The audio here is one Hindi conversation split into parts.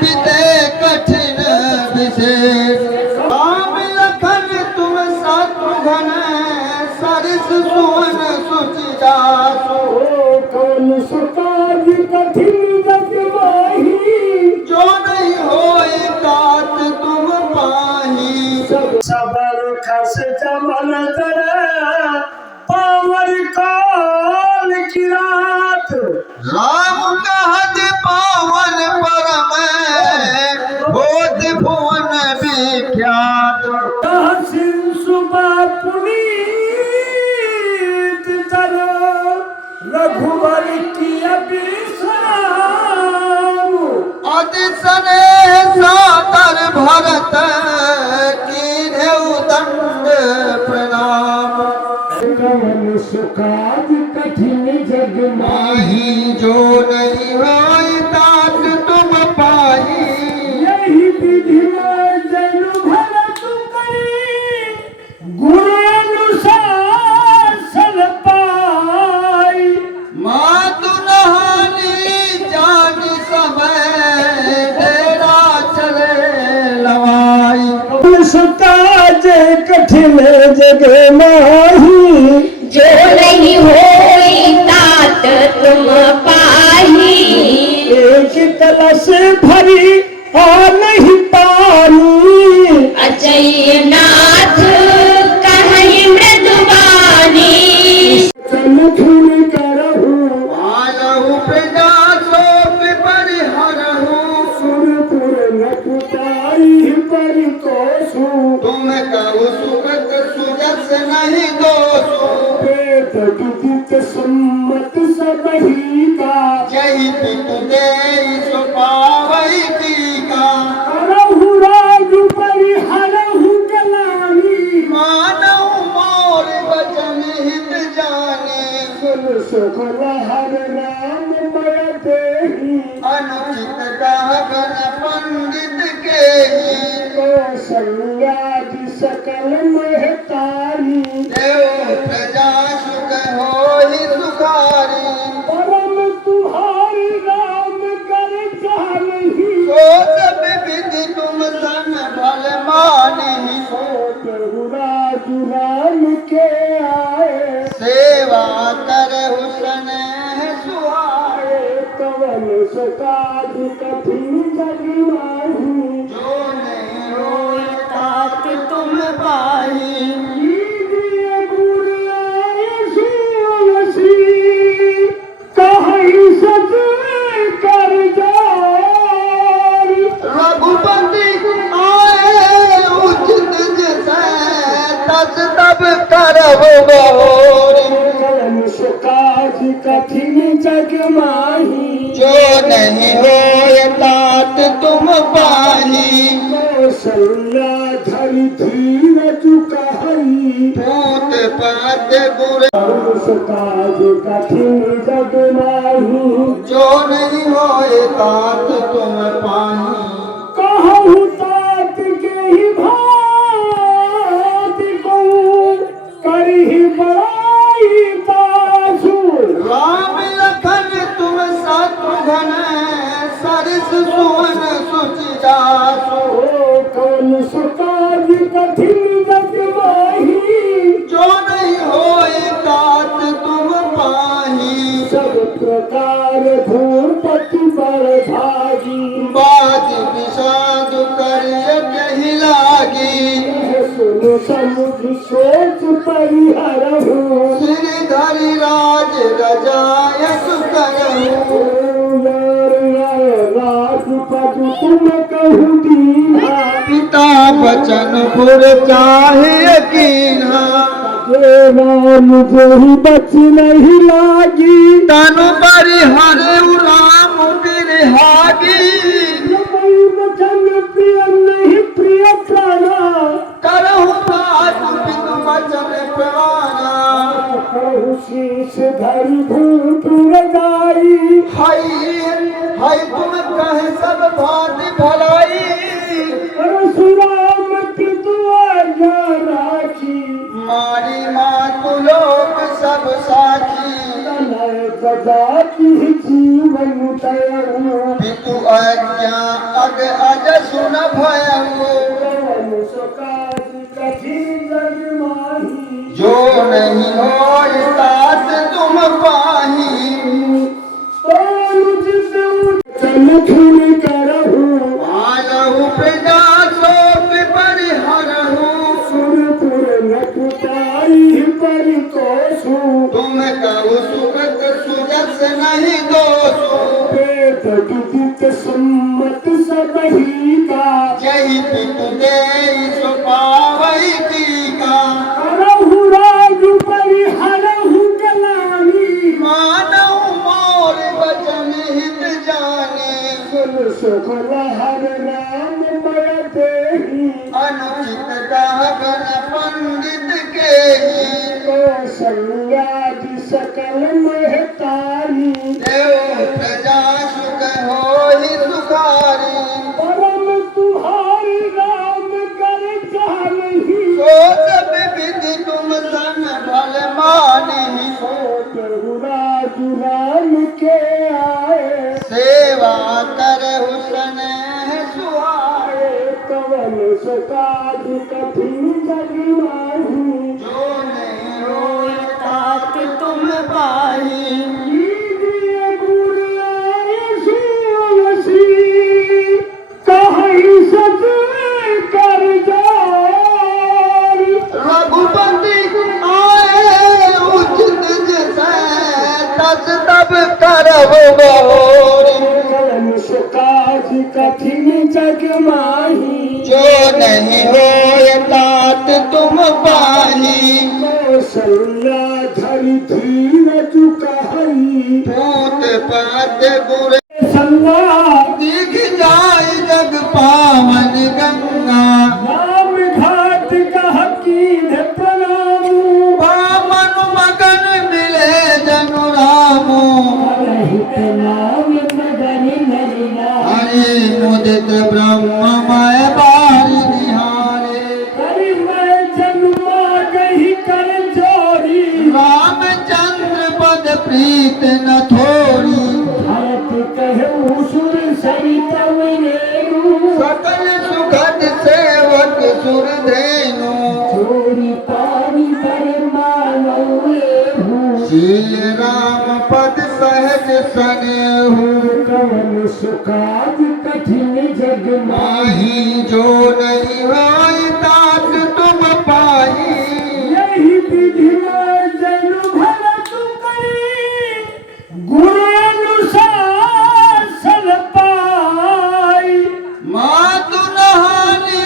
बीते कठिन विशेष। राम लखन तुम शत्रुघ्न सरिस सुवन सुचि जासु। कौन सो काज कठिन जग माही जो नहीं होए तात तुम पाही। सबर खस जमन दर पावर काल की रात। राम कहत पावन परम बोध भुवन विख्यात। तहसीन सुबह पुनीत चलो रघुवर की अभिषेक। अति सने सादर भरत कीन्हे दंड प्रणाम। कौन सो काज कठिन जग माही जो नहीं होए तात तुम पाही। यही विधि में जन भरत करी गुरु अनुशासन पाई। मातु नहानी जान समय डेरा चले लवाई। कौन सो काज कठिन जग माही जो नहीं होई तात तुम पाही। एक कलश भरी और नहीं पानी। अजय नाथ कहीं मृदुबानी। चमखुर करहु आलहु प्रजा शोक परिहरहु। सुरपुर नकुताई परितोषु। तुम कहु सुगत सुजस नहीं दोषु। वेद विदित सम्मत सबही का। जहि पितु देहि सो पावै टीका। करहु राज परिहरहु कलानी। मानहु मोर वचन हित जानी। सुन सुखल हर राम मय देही। अनुचित कहगन पंडित केहि। कौशल्यादि सकल महतारी। देव प्रजा सुख होहि सुखारी। परम तुहारी राम कर जानही। सो सब विधि तुम सन भल मानहि। राजु राम के आए सेवा करहु स्नेह सुहाए। कवन सो काज कठिन जग माही। जो नहीं होए तात तुम पाही। लीजिए गुरु सुवसी कहीं सच कर जाई। रघुपति आए उचित जैसे तस तब करहु गौरी। कवन सो काज कठिन जग माही। जो नहीं होए तात तुम पाही। कौशल्या धरि धीरज कहई। पूत पात गुर कौन सो काज कठिन जग माही। जो नहीं होए तात तुम पाही। कहु तात के ही भात को करही बड़ाई तासु। राम लखन तुम शत्रुघ्न सरिस सुवन सुचि जासु। कौन सो काज कठिन जग माही। जो नहीं होए तात तुम पाही। सब प्रकार भूपति बड़ भागी। बाज विषाद करिय कहि लागी। सुन समुझ सोच परिहरहु। श्रीधरि राज रजायस करहु। राजपद तुम कहु दीना। पिता बचन पुर चाहे कीन्हा। राम जोहि बच नहीं लागी। तनु परिहरहु राम बिरहागी। वचन प्रिय नहीं प्रिय प्राणा। करहु राज पितु वचन प्राणा। कहु शीश धरि भूप लगाई। हाय तुम कहे सब भांति भलाई। परशुराम की दुआ राखी। मारी मातु लोक सब साखी। तनय गज जाती जीवन तयऊ पितु आज्ञा अग अज सुन भयऊ कवन सुकाज कठिन जग माही जो नहीं होय तात तुम पाही चल खुल करहु आलहु प्रजा शोक परिहरहु सुरपुर नकुताई परितोषु तुम कहु सुगत सुजस नहीं दोषु वेद विदित सम्मत सबही का जहि पितु देई सो पावई टीका करहु राज परिहरहु कलानी मानव मोर वचन हित जाने सुन सुखल हर राम मय देही अनुचित गहन पंडित के कौशल्यादि सकल महतारी देव प्रजा सुख होहि सुखारी परम तुहारी राम कर चालही सो सब विधि तुम सन भल मानहि राजु राम के आए सेवा करहु स्नेह सुहाए कवन सकाज कठिन जग माही जो नहीं होय तात तुम पाही लीजिए गुरु सुवसी कहीं सच कर जाई रघुपति आए उचित जैसे तस तब करहु गौरी कवन सकाज कठिन जग माही जो नहीं होय तात तुम पाही कौशल्या धरि धीरज कहई पूत पात गुर संगा दिख जाय जग पावन गंगा राम घाट कह कीन प्रणामु पावन मगन मिले जनु रामो रहित नाम मदन नरिना हरे मुदित ब्रह्ममय बारि निहारे करि मैं जन्मा गही कर जोरी रामचंद्र पद प्रीत न थोरी भरत कहु सुर सरित विनेरु सकल सुखद सेवक सुर धेनु चोरी पानी पर मानव लेहु श्री राम पद सहज सनेहु कवन सुकाज कठिन जग माही माही जो नहीं होय तात तुम पाही यही विधि में जन भरत करी गुरु अनुशासन पाई मातु नहानी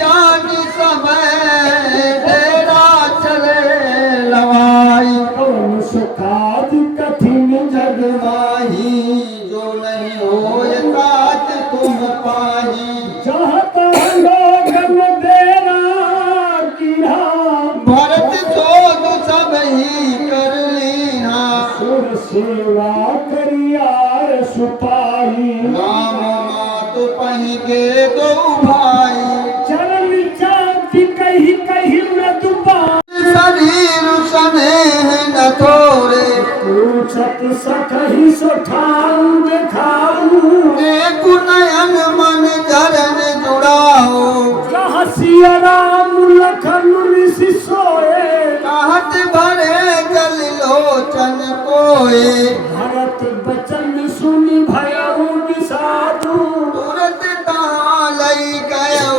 जान समय डेरा चले लवाई कवन सुकाज कठिन जग माही जो नहीं होय तात तुम पाही चाहता लोगन देना किरा भरत शोध सब ही कर लीहा सुर सेवा करियार सुपाही राम मातु पही के दो भाई चरण चाँति कही कही न दुपा शरीर स्नेह न थोरे पूछत सखही सोठाऊ देखाऊ एक नयन मन चरण जुड़ाओ कह सिया राम लखन ऋषि सोए कहत भरे जल लोचन कोए भरत बचन सुनि भयउ विषादु तुरत तहाँ लई गयो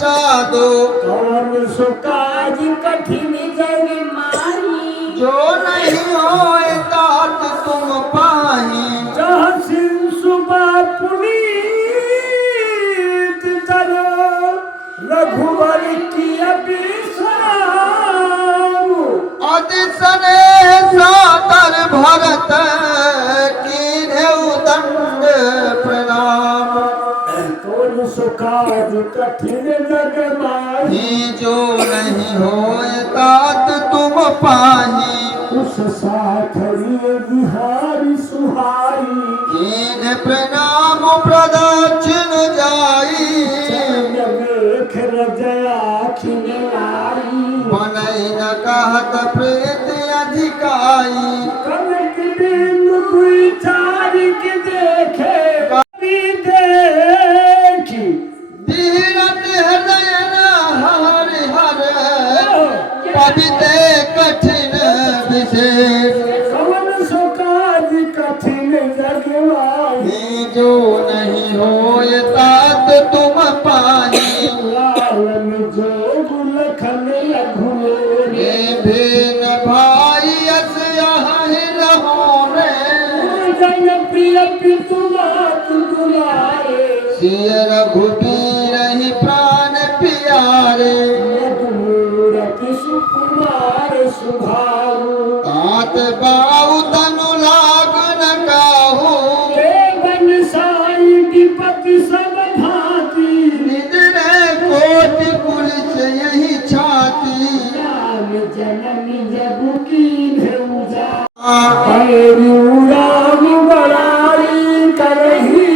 साधो कवन सुकाज कठिन जग माही जो नहीं होए तात तुम पाही जह सिंह सुबह पुनीत करो रघुवर की अभिषाम अति सने सादर भरत कीन्हे दंड प्रणाम कौन सुकाज कठिन जग माही ही जो नहीं होए तात तुम पाही उस साथरी बिहारी सुहाई कीन्हे प्रणाम प्रदक्षिण जाई मेख रजया खिलाई मनई न कहत प्रीत अधिकाई कनक बिंदु कि देखे कभी देखी धीरज हृदय हर हर पवित्र कठिन विशेष कवन सो काज कठिन जगवाही जो नहीं होए तात तुम पाही लालन जोग लखन लघुले भेन भाई अस यहाँ रहो रे जन प्रिय पितु मात दुलारे सिय रघुबीर ही प्राण प्यारे मूरत सुकुमार सुधारू तात बाऊ तनु लाग न काहू बन साई विपति सब भांति निद्रे कोटि पुलिस यही छाती राम जननी जगु की भेजा बोलन राम बड़ाई करही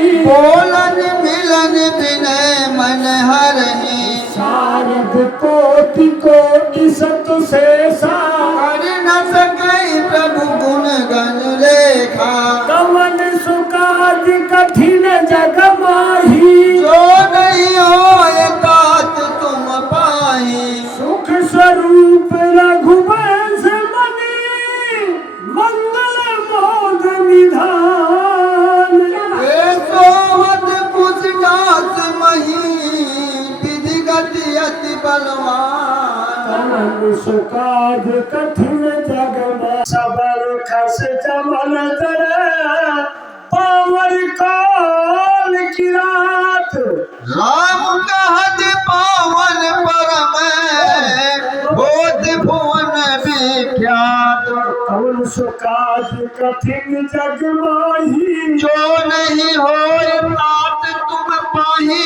मिलन विनय मन हरहि शारद कोटि कोटि सत शेषा कर न सकई प्रभु गुण गण लेखा कवन सुकाज कठिन जग माही जो नहीं होए तात तुम पाही सुख स्वरूप रघुवंश मणि मंगल मोद निधान वे सोवत पुष्टास मही विधि गति अति बलवान कवन सुकाज कठिन जग में सबल खस जमल जर पावर काल की रात राम कहत पावन परम बोध भुवन विख्यात कवन सुकाज कठिन जग माही जो नहीं होए तात तुम पाही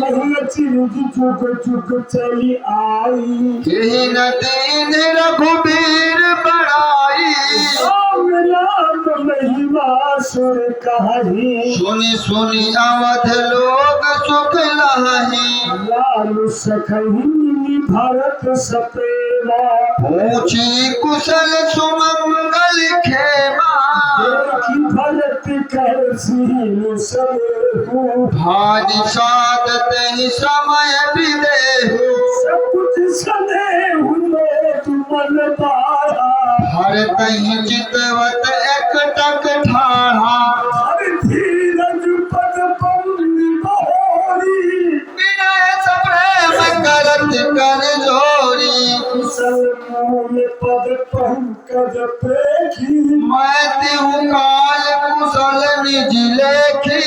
नहीं चिरुज चुग चुग चली आई यही न दीन रघुबीर बड़ाई राम राम महिमा सुर कही सुनि सुनि अवध लोग सुख लही लाल सखही भरत सपेरा ऊंची कुशल सुमंगल खेमा देखी भरत कर सील सलेहू भारी साधत ही समय विदेहु सब कुछ सलेहू तुमन पारा हर तही चितवत एक टक ठाढ़ा हर धीरज पद पंक्ति बहोरी विनय सप्रेम करत कर जोरी कुशल मूल पद पंकज पेखी मैं तिहु काल कुशल निज लेखी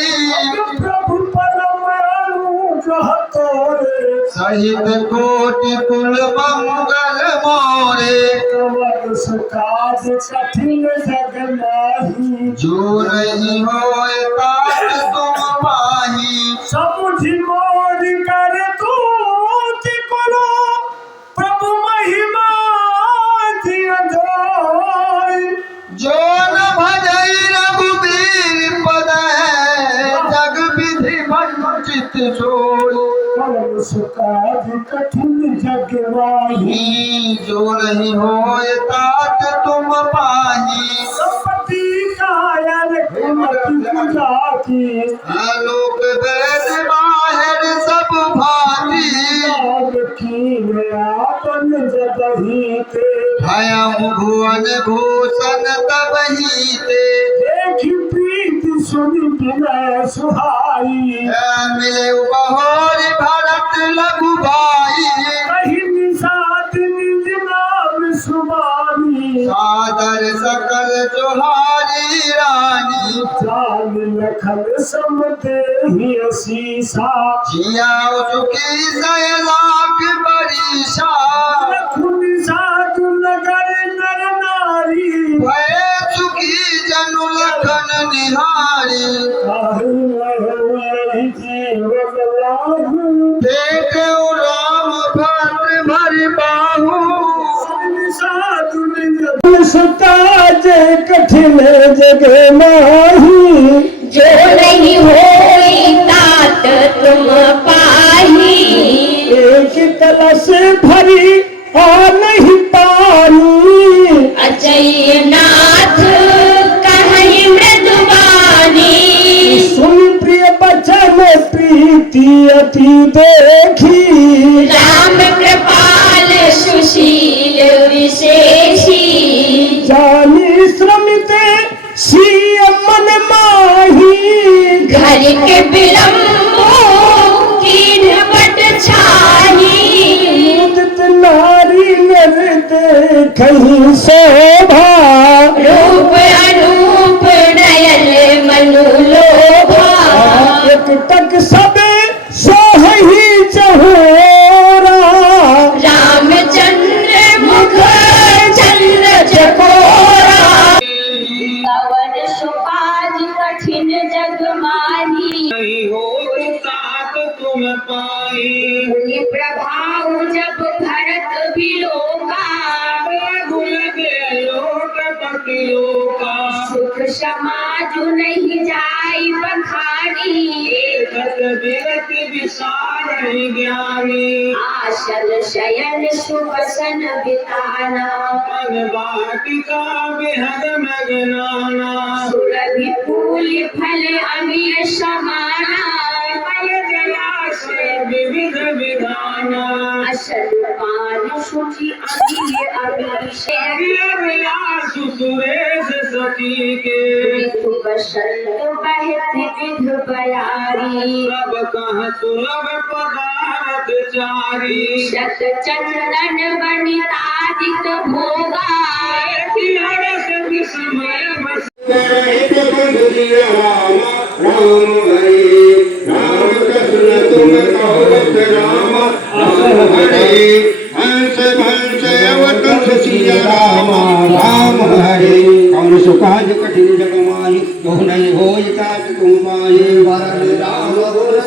प्रभु परम अनुग्रह तोरे सहित कोटि कुल मंगल मोरे कवन सुकाज कठिन जग माही जो नहीं होए तात तुम पाही समुझि मोर कर तूति करो प्रभु महिमा दिय जोय जो न भजई रघुबीर पद है जग विधि वंचित सोई कवन सुकाज कठिन जग माही जो नहीं होए तात तुम पाही संपत्ति कायर कुमति पूजा की आलोक वेद बाहर सब भांति नाम कीन आपन जबही ते भयम भुवन भूषण तब ही ते देखी प्रीति सुनि विनय सुहाई मिले बहोरी भरत लघु भाई कहीं निषाद निज नाम सुबानी सादर सकल जोहारी रानी जान लखन सम देहि असीसा जियाओ सुखी सय लाख बरीशा रखु निषाद नगर नर नारी भय सुखी जनु लखन निहारी यही जीवन लाहू देखे राम भद्र भरि बाहु साधु सुकाज कठिन जग माही जो नहीं होई तात तुम पाही एक कलश भरी और नहीं पानी अजय नाथ कहीं मृदुबानी प्रीति अति देखी राम कृपाल सुशील विशेषी जानी श्रमित सिय मन माही घर के विलम्बो कीन बट छाही मुदित नारी नृत कहीं शोभा रूप अनूप नयन मनु लोभा एक टक सब सोही चहोरा रामचंद्र मुख चंद्र चकोरा पवन सुपाज कठिन जग माही नहीं हो तात तुम पाई मुनि प्रभाव जब भरत विलोका भूल गए लोक पतियों का सुख समाज नहीं जाई बखानी विरत विशाल ज्ञानी आसन शयन सुवसन बिताना मन वाटिका बेहद मगनाना सुरभि फूल फल अमीर समाना फल जलाशय विविध विधाना असल पान सुचि अमीर अभिषेक विलास सुरेश सती के ऋतु बसंत बहत विध बयारी सब कह सुलभ पदार्थ चारी शत चंदन वनितादिक भोगा समय बस राम हरे राम कृष्ण तुम कहो राम हरे हंस हंस अवतंस सिया राम राम हरे कौन सुकाज कठिन जग माही जो नहीं हो तुम पाए वरण राम गुण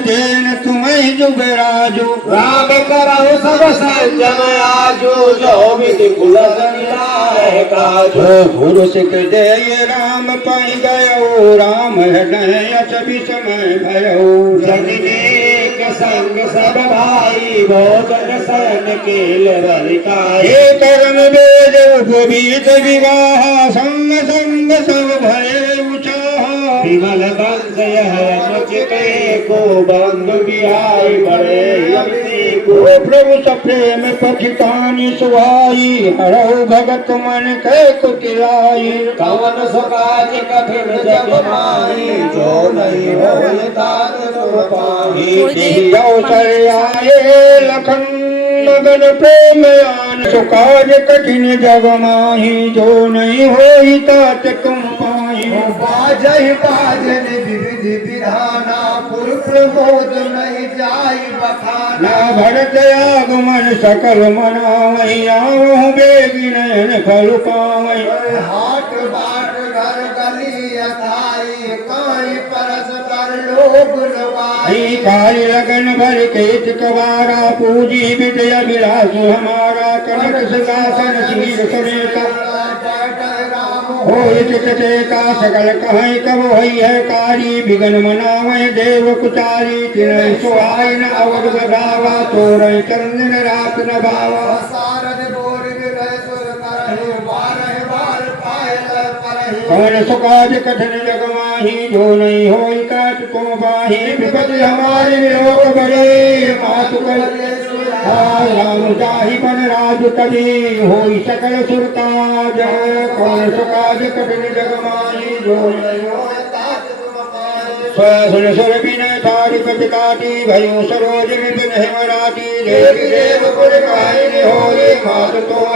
देन तुम्हें जुबराजो राम कराओ सब संजम आजो जो विधि कुल संजाय काजो पुरुष के दे राम पाई गयो राम हृदय सभी समय भयो जनिक संग सब भाई भोजन शयन केल रलिकाए हे कर्म वेद उपवीत विवाह संग संग सब भय उचाह विमल वंश यह अनुचित को बंधु बिहाई बड़े अवधि को ओ प्रभु सप्रेम पथितानि सुहाई हरहु भगत मन कै कुटिलाई कवन सुकाज कठिन जग माही जो नहीं हो तात तुम पाही देहि अवसर आए लखन मगन प्रेम आन सुकाज कठिन जग माही जो नहीं होई तात तुम पाही बाजहि बाजन विविधि विधाना पुर प्रमोद नहीं जाई बखाना ना भरत आगमन सकल मनावई आवहु बेगी नयन फल पावई हाट बाट घर गली अथाई काई परस्पर लोग लवाई काली लगन भर केत कबारा पूजी विजय विलास हमारा कनक सिंहासन शीर समेता हो चितचेता सकल कहीं कब होई है कारी बिगन मनावे देव कुचारी तिन सुहाई न अवध बधावा तोरई चंदन रात न भावा सारद बोर विरह सुर करहि बारह बार पायल करहि कौन सुकाज कठिन जग माही जो नहीं होई काट तुम बाही विपति हमारी लोक बड़े मातु कल राम जाहि बन राज कभी होई सकल सुरताज कौन सुकाज कठिन जग माही जो नहीं होई सुन सुर बिन तारि प्रतिकाटी भयो सरोज विपिन हेमराटी देवी देव पुर काहि होई मात तो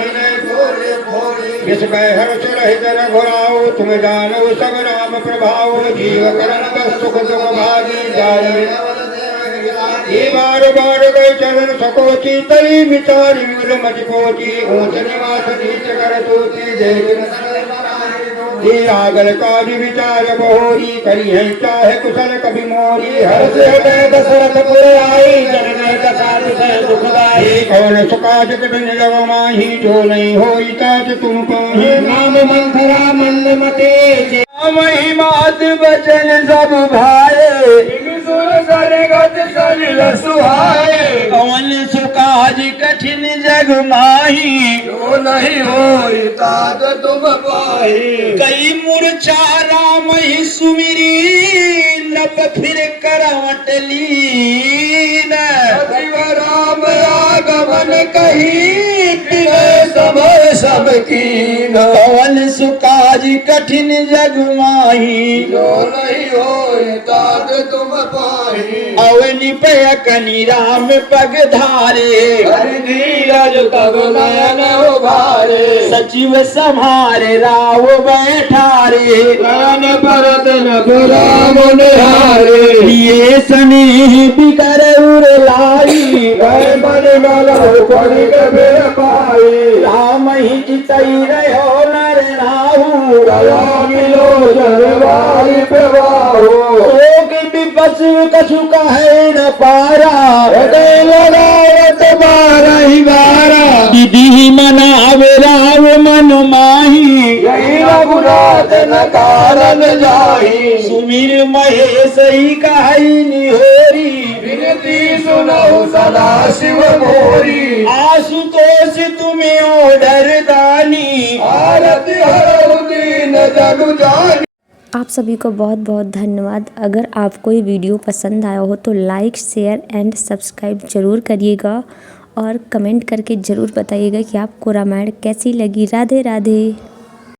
विस्मय हर्ष रहित रघुराओ तुम जानो सब राम प्रभाव जीव करण बस सुख तुम भागी जाई ये बार बार गए चरण सकोची तरी विचारी विगल मच कोची ऊंच निवास नीच कर तूती देख ये आगल काज विचार बहोरी करी है चाहे कुशल कभी मोरी हर्ष हृदय दशरथ पुर आई जनने दशात से दुखदाई कौन सुकाज कठिन जग माही जो नहीं होई ताज तुम पाही नाम मंथरा मंद मते महिमात बचन सब भाए सुहाए कौन सुकाज कठिन जग माही जो नहीं होई तात तुम पाही कई मूर्छा राम ही सुमिरी फिर करवट लीन शिव राम आगमन कही पिए सब सब कीन पवन सुकाज कठिन जग माही जो नहीं होए तात तुम पाही अवनि पे कनि राम पग धारे धीरज तब नयन उभारे सचिव संहारे राव बैठारे नयन परत राम निहारे ये स्नेह बिकर उर लाई गए मन मलो पड़ी फिर पाई राम ही चितई रहो नर राहु गया मिलो जनवारी पे वाहो विपस कछु कहे न पारा लगावत बारह ही बारह विधि मनावे राव मन माही यही रघुनाथ न कारण जाही सुमिर महेश ही कही निहोरी विनती सुनो सदा शिव मोरी आशुतोष तुम्हें ओढ़र दानी आरती हर दीन जग जानी। आप सभी को बहुत बहुत धन्यवाद। अगर आपको ये वीडियो पसंद आया हो तो लाइक शेयर एंड सब्सक्राइब ज़रूर करिएगा और कमेंट करके ज़रूर बताइएगा कि आपको रामायण कैसी लगी। राधे राधे।